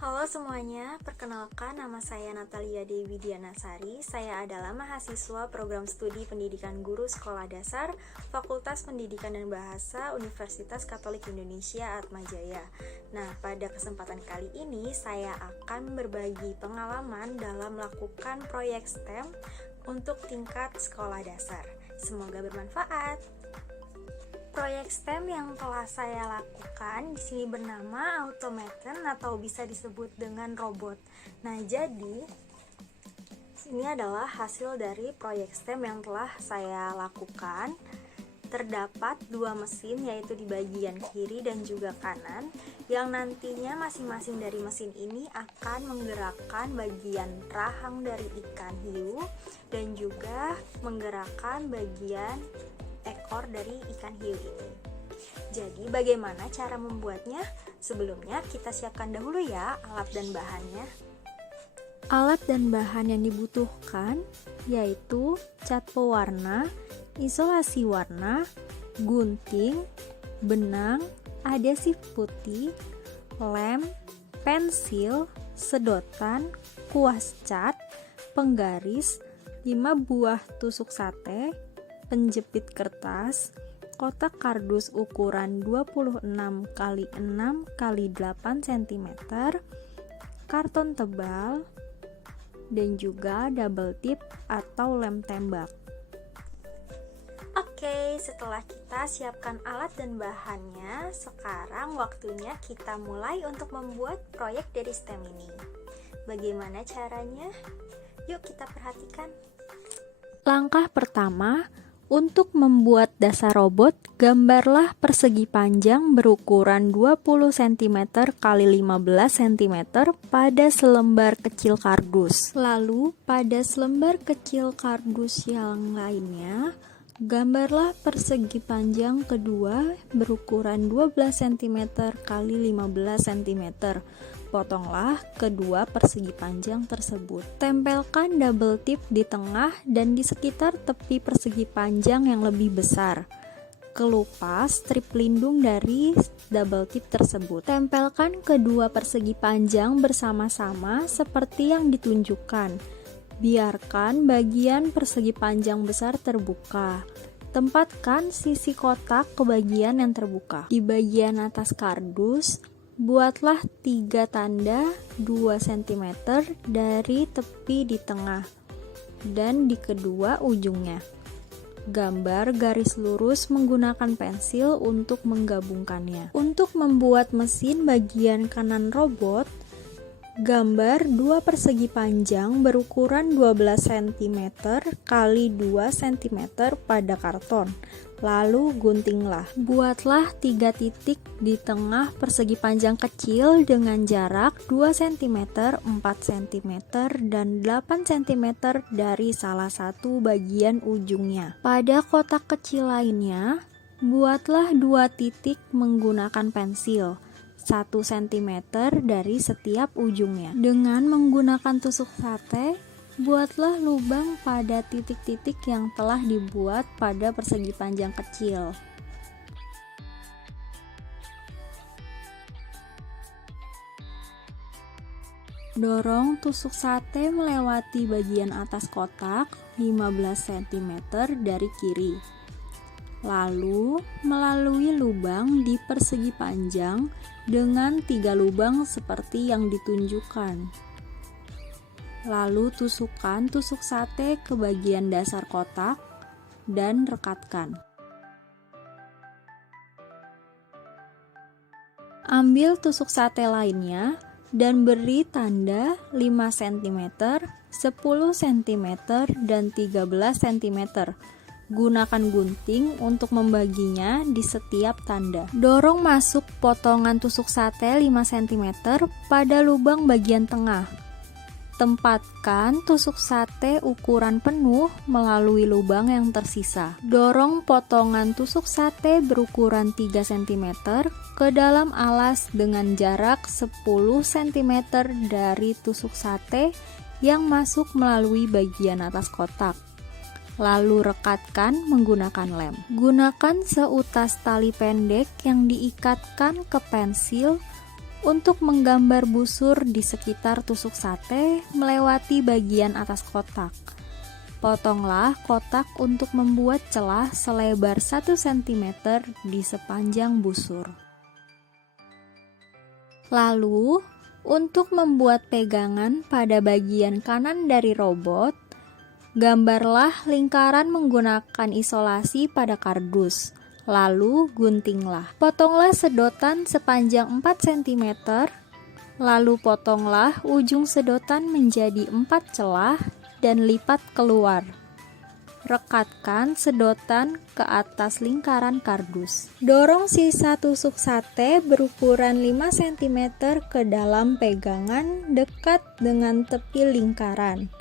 Halo semuanya, perkenalkan nama saya Natalia Dewi Dianasari. Saya adalah mahasiswa program studi pendidikan guru sekolah dasar Fakultas Pendidikan dan Bahasa Universitas Katolik Indonesia Atmajaya. Nah, pada kesempatan kali ini saya akan berbagi pengalaman dalam melakukan proyek STEM untuk tingkat sekolah dasar. Semoga bermanfaat. Proyek STEM yang telah saya lakukan di sini bernama automaton atau bisa disebut dengan robot. Nah, jadi ini adalah hasil dari proyek STEM yang telah saya lakukan. Terdapat dua mesin, yaitu di bagian kiri dan juga kanan, yang nantinya masing-masing dari mesin ini akan menggerakkan bagian rahang dari ikan hiu dan juga menggerakkan bagian ekor dari ikan hiu ini. Jadi bagaimana cara membuatnya? Sebelumnya kita siapkan dahulu ya alat dan bahannya. Alat dan bahan yang dibutuhkan yaitu cat pewarna, isolasi warna, gunting, benang, adhesif putih, lem, pensil, sedotan, kuas cat, penggaris, 5 buah tusuk sate, penjepit kertas, kotak kardus ukuran 26 x 6 x 8 cm, karton tebal, dan juga double tip atau lem tembak. Oke, setelah kita siapkan alat dan bahannya, sekarang waktunya kita mulai untuk membuat proyek dari STEM ini. Bagaimana caranya? Yuk kita perhatikan. Langkah pertama, untuk membuat dasar robot, gambarlah persegi panjang berukuran 20 cm x 15 cm pada selembar kecil kardus. Lalu, pada selembar kecil kardus yang lainnya, gambarlah persegi panjang kedua berukuran 12 cm x 15 cm. Potonglah kedua persegi panjang tersebut. Tempelkan double tip di tengah dan di sekitar tepi persegi panjang yang lebih besar. Kelupas strip pelindung dari double tip tersebut. Tempelkan kedua persegi panjang bersama-sama seperti yang ditunjukkan. Biarkan bagian persegi panjang besar terbuka. Tempatkan sisi kotak ke bagian yang terbuka. Di bagian atas kardus, buatlah 3 tanda 2 cm dari tepi di tengah dan di kedua ujungnya. Gambar garis lurus menggunakan pensil untuk menggabungkannya. Untuk membuat mesin bagian kanan robot, gambar 2 persegi panjang berukuran 12 cm x 2 cm pada karton. Lalu guntinglah. Buatlah 3 titik di tengah persegi panjang kecil dengan jarak 2 cm, 4 cm, dan 8 cm dari salah satu bagian ujungnya. Pada kotak kecil lainnya, buatlah 2 titik menggunakan pensil. 1 cm dari setiap ujungnya. Dengan menggunakan tusuk sate, buatlah lubang pada titik-titik yang telah dibuat pada persegi panjang kecil. Dorong tusuk sate melewati bagian atas kotak 15 cm dari kiri. Lalu melalui lubang di persegi panjang dengan 3 lubang seperti yang ditunjukkan. Lalu tusukkan tusuk sate ke bagian dasar kotak dan rekatkan. Ambil tusuk sate lainnya dan beri tanda 5 cm, 10 cm, dan 13 cm. Gunakan gunting untuk membaginya di setiap tanda. Dorong masuk potongan tusuk sate 5 cm pada lubang bagian tengah. Tempatkan tusuk sate ukuran penuh melalui lubang yang tersisa. Dorong potongan tusuk sate berukuran 3 cm ke dalam alas dengan jarak 10 cm dari tusuk sate yang masuk melalui bagian atas kotak. Lalu rekatkan menggunakan lem. Gunakan seutas tali pendek yang diikatkan ke pensil Untuk menggambar busur di sekitar tusuk sate melewati bagian atas kotak. Potonglah kotak untuk membuat celah selebar 1 cm di sepanjang busur. Lalu, untuk membuat pegangan pada bagian kanan dari robot, gambarlah lingkaran menggunakan isolasi pada kardus. Lalu guntinglah. Potonglah sedotan sepanjang 4 cm, lalu potonglah ujung sedotan menjadi 4 celah dan lipat keluar. Rekatkan sedotan ke atas lingkaran kardus. Dorong sisa tusuk sate berukuran 5 cm ke dalam pegangan dekat dengan tepi lingkaran.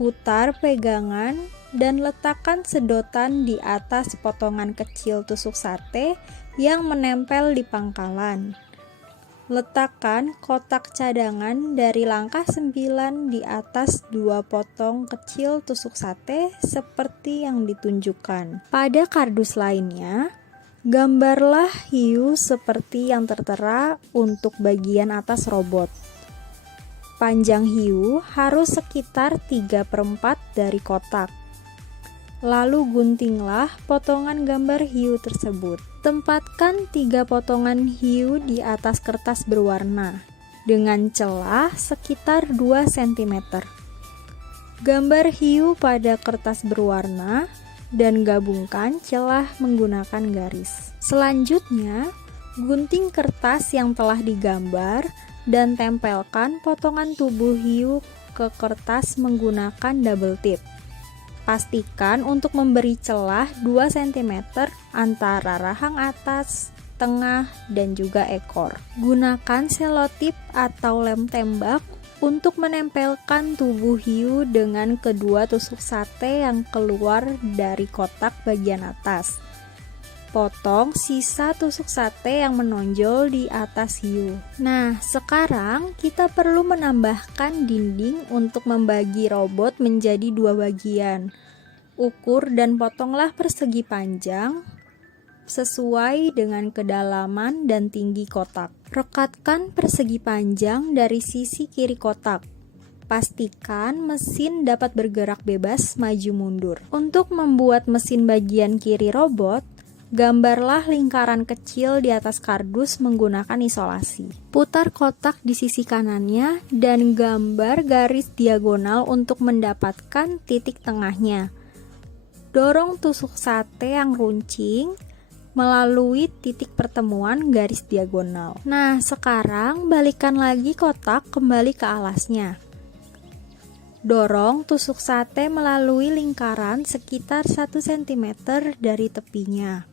Putar pegangan dan letakkan sedotan di atas potongan kecil tusuk sate yang menempel di pangkalan. Letakkan kotak cadangan dari langkah 9 di atas 2 potong kecil tusuk sate seperti yang ditunjukkan. Pada kardus lainnya, gambarlah hiu seperti yang tertera untuk bagian atas robot. Panjang hiu harus sekitar 3/4 dari kotak. Lalu guntinglah potongan gambar hiu tersebut. Tempatkan 3 potongan hiu di atas kertas berwarna dengan celah sekitar 2 cm. Gambar hiu pada kertas berwarna dan gabungkan celah menggunakan garis. Selanjutnya, gunting kertas yang telah digambar dan tempelkan potongan tubuh hiu ke kertas menggunakan double tip. Pastikan untuk memberi celah 2 cm antara rahang atas, tengah, dan juga ekor. Gunakan selotip atau lem tembak untuk menempelkan tubuh hiu dengan kedua tusuk sate yang keluar dari kotak bagian atas. Potong sisa tusuk sate yang menonjol di atas hiu. Nah, sekarang kita perlu menambahkan dinding untuk membagi robot menjadi 2 bagian. Ukur dan potonglah persegi panjang sesuai dengan kedalaman dan tinggi kotak. Rekatkan persegi panjang dari sisi kiri kotak. Pastikan mesin dapat bergerak bebas maju mundur. Untuk membuat mesin bagian kiri robot, gambarlah lingkaran kecil di atas kardus menggunakan isolasi. Putar kotak di sisi kanannya dan gambar garis diagonal untuk mendapatkan titik tengahnya. Dorong tusuk sate yang runcing melalui titik pertemuan garis diagonal. Nah, sekarang balikkan lagi kotak kembali ke alasnya. Dorong tusuk sate melalui lingkaran sekitar 1 cm dari tepinya.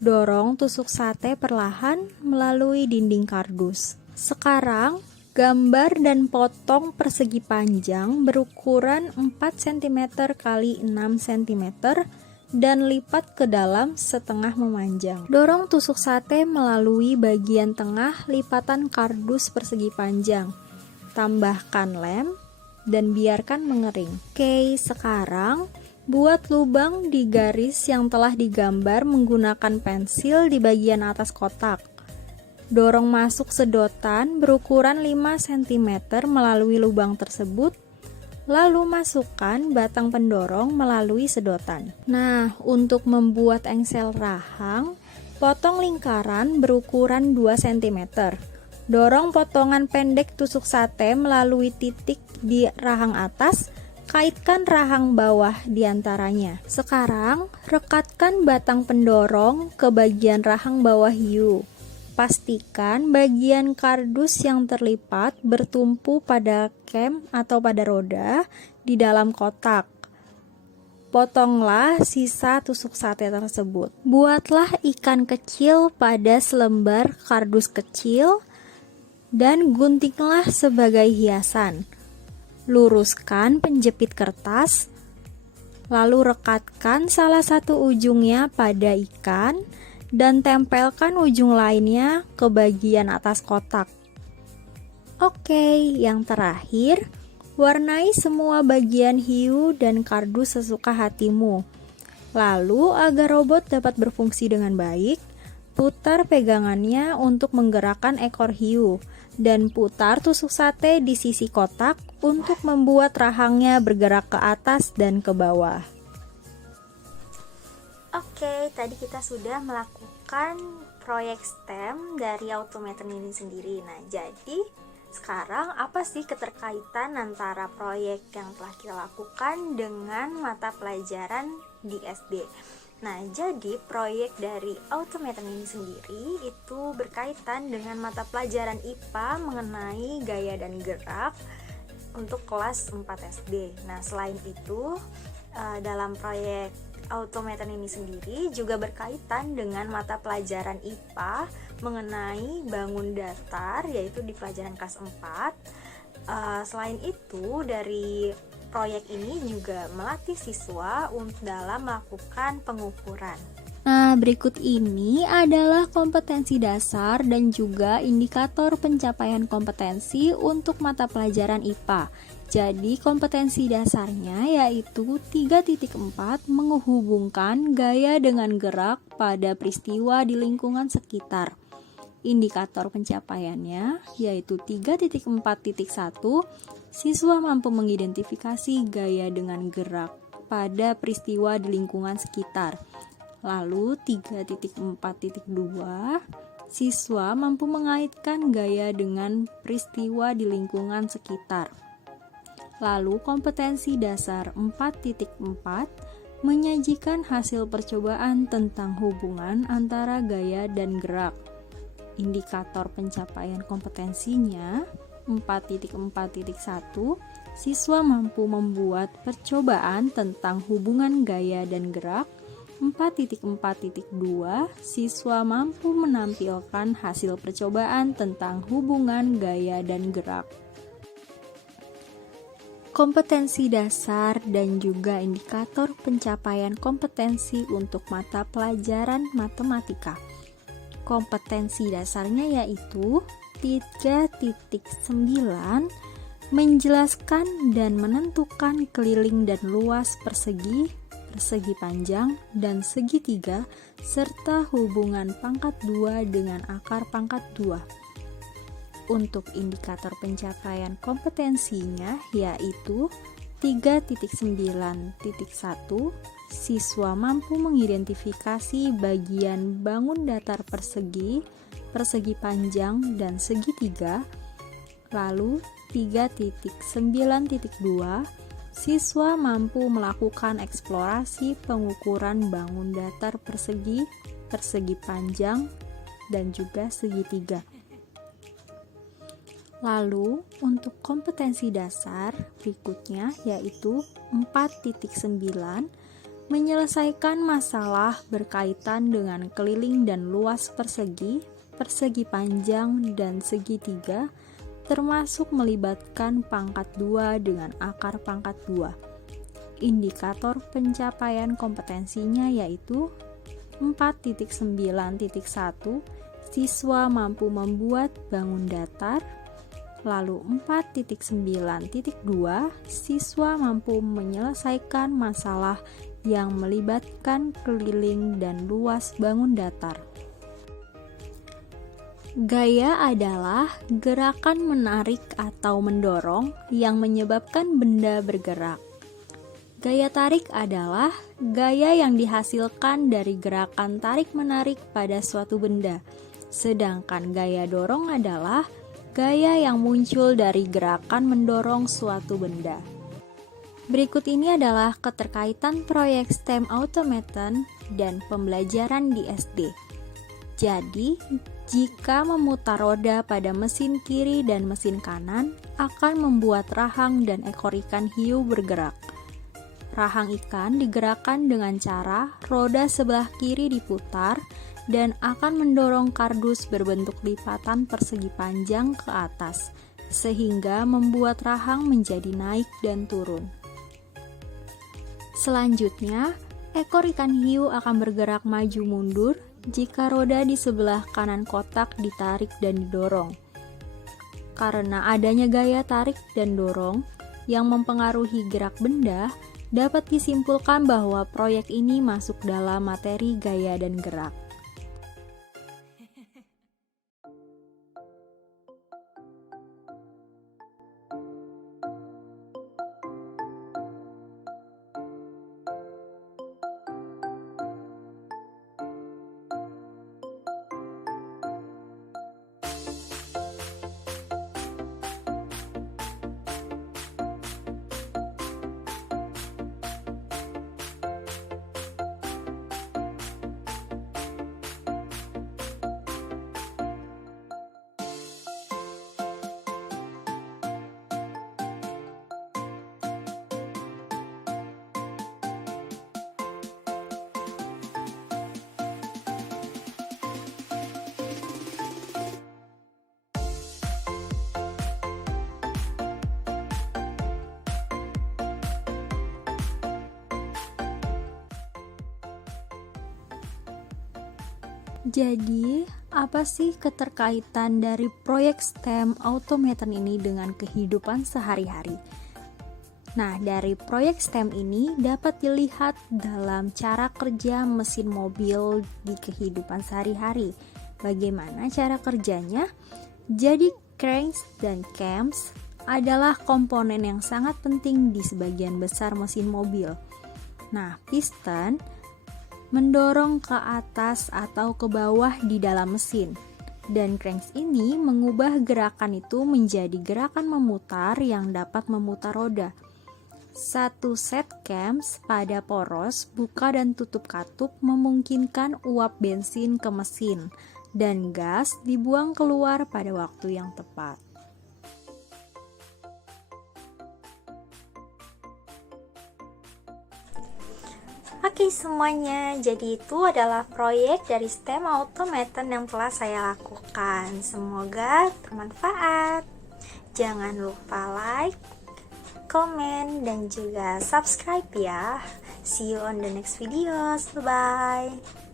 Dorong tusuk sate perlahan melalui dinding kardus. Sekarang, gambar dan potong persegi panjang berukuran 4 cm x 6 cm dan lipat ke dalam setengah memanjang. Dorong tusuk sate melalui bagian tengah lipatan kardus persegi panjang. Tambahkan lem dan biarkan mengering. Oke, sekarang buat lubang di garis yang telah digambar menggunakan pensil di bagian atas kotak. Dorong masuk sedotan berukuran 5 cm melalui lubang tersebut, lalu masukkan batang pendorong melalui sedotan. Nah, untuk membuat engsel rahang, potong lingkaran berukuran 2 cm. Dorong potongan pendek tusuk sate melalui titik di rahang atas, kaitkan rahang bawah di antaranya. Sekarang, rekatkan batang pendorong ke bagian rahang bawah hiu. Pastikan bagian kardus yang terlipat bertumpu pada kem atau pada roda di dalam kotak. Potonglah sisa tusuk sate tersebut. Buatlah ikan kecil pada selembar kardus kecil dan guntinglah sebagai hiasan. Luruskan penjepit kertas, lalu rekatkan salah satu ujungnya pada ikan dan tempelkan ujung lainnya ke bagian atas kotak. Oke, yang terakhir, warnai semua bagian hiu dan kardus sesuka hatimu. Lalu, agar robot dapat berfungsi dengan baik, Putar pegangannya untuk menggerakkan ekor hiu, dan putar tusuk sate di sisi kotak untuk membuat rahangnya bergerak ke atas dan ke bawah. Oke, tadi kita sudah melakukan proyek STEM dari automaton ini sendiri. Nah, jadi sekarang apa sih keterkaitan antara proyek yang telah kita lakukan dengan mata pelajaran di SD? Nah, jadi proyek dari automaton ini sendiri itu berkaitan dengan mata pelajaran IPA mengenai gaya dan gerak untuk kelas 4 SD. Nah, selain itu, dalam proyek automaton ini sendiri juga berkaitan dengan mata pelajaran IPA mengenai bangun datar, yaitu di pelajaran kelas 4. Selain itu, dari proyek ini juga melatih siswa untuk dalam melakukan pengukuran. Nah, berikut ini adalah kompetensi dasar dan juga indikator pencapaian kompetensi untuk mata pelajaran IPA. Jadi, kompetensi dasarnya yaitu 3.4 menghubungkan gaya dengan gerak pada peristiwa di lingkungan sekitar. Indikator pencapaiannya yaitu 3.4.1, siswa mampu mengidentifikasi gaya dengan gerak pada peristiwa di lingkungan sekitar. Lalu 3.4.2, siswa mampu mengaitkan gaya dengan peristiwa di lingkungan sekitar. Lalu kompetensi dasar 4.4 menyajikan hasil percobaan tentang hubungan antara gaya dan gerak. Indikator pencapaian kompetensinya 4.4.1, siswa mampu membuat percobaan tentang hubungan gaya dan gerak. 4.4.2, siswa mampu menampilkan hasil percobaan tentang hubungan gaya dan gerak. Kompetensi dasar dan juga indikator pencapaian kompetensi untuk mata pelajaran matematika. Kompetensi dasarnya yaitu 3.9 menjelaskan dan menentukan keliling dan luas persegi panjang, dan segitiga, serta hubungan pangkat 2 dengan akar pangkat 2. Untuk indikator pencapaian kompetensinya yaitu 3.9.1, siswa mampu mengidentifikasi bagian bangun datar persegi panjang, dan segitiga. Lalu 3.9.2, siswa mampu melakukan eksplorasi pengukuran bangun datar persegi panjang, dan juga segitiga. Lalu, untuk kompetensi dasar berikutnya yaitu 4.9, menyelesaikan masalah berkaitan dengan keliling dan luas persegi panjang, dan segitiga, termasuk melibatkan pangkat 2 dengan akar pangkat 2. Indikator pencapaian kompetensinya yaitu 4.9.1, siswa mampu membuat bangun datar. Lalu 4.9.2, siswa mampu menyelesaikan masalah yang melibatkan keliling dan luas bangun datar. Gaya adalah gerakan menarik atau mendorong yang menyebabkan benda bergerak. Gaya tarik adalah gaya yang dihasilkan dari gerakan tarik-menarik pada suatu benda. Sedangkan gaya dorong adalah gaya yang muncul dari gerakan mendorong suatu benda. Berikut ini adalah keterkaitan proyek STEM automaton dan pembelajaran di SD. Jadi, jika memutar roda pada mesin kiri dan mesin kanan, akan membuat rahang dan ekor ikan hiu bergerak. Rahang ikan digerakkan dengan cara roda sebelah kiri diputar dan akan mendorong kardus berbentuk lipatan persegi panjang ke atas, sehingga membuat rahang menjadi naik dan turun. Selanjutnya, ekor ikan hiu akan bergerak maju mundur jika roda di sebelah kanan kotak ditarik dan didorong. Karena adanya gaya tarik dan dorong yang mempengaruhi gerak benda, dapat disimpulkan bahwa proyek ini masuk dalam materi gaya dan gerak. Jadi, apa sih keterkaitan dari proyek STEM Automaton ini dengan kehidupan sehari-hari? Nah, dari proyek STEM ini dapat dilihat dalam cara kerja mesin mobil di kehidupan sehari-hari. Bagaimana cara kerjanya? Jadi, cranks dan cams adalah komponen yang sangat penting di sebagian besar mesin mobil. Nah, piston mendorong ke atas atau ke bawah di dalam mesin. Dan cranks ini mengubah gerakan itu menjadi gerakan memutar yang dapat memutar roda. Satu set cams pada poros buka dan tutup katup memungkinkan uap bensin ke mesin dan gas dibuang keluar pada waktu yang tepat. Oke semuanya, jadi itu adalah proyek dari STEM Automaton yang telah saya lakukan. Semoga bermanfaat. Jangan lupa like, komen, dan juga subscribe ya. See you on the next videos. Bye-bye.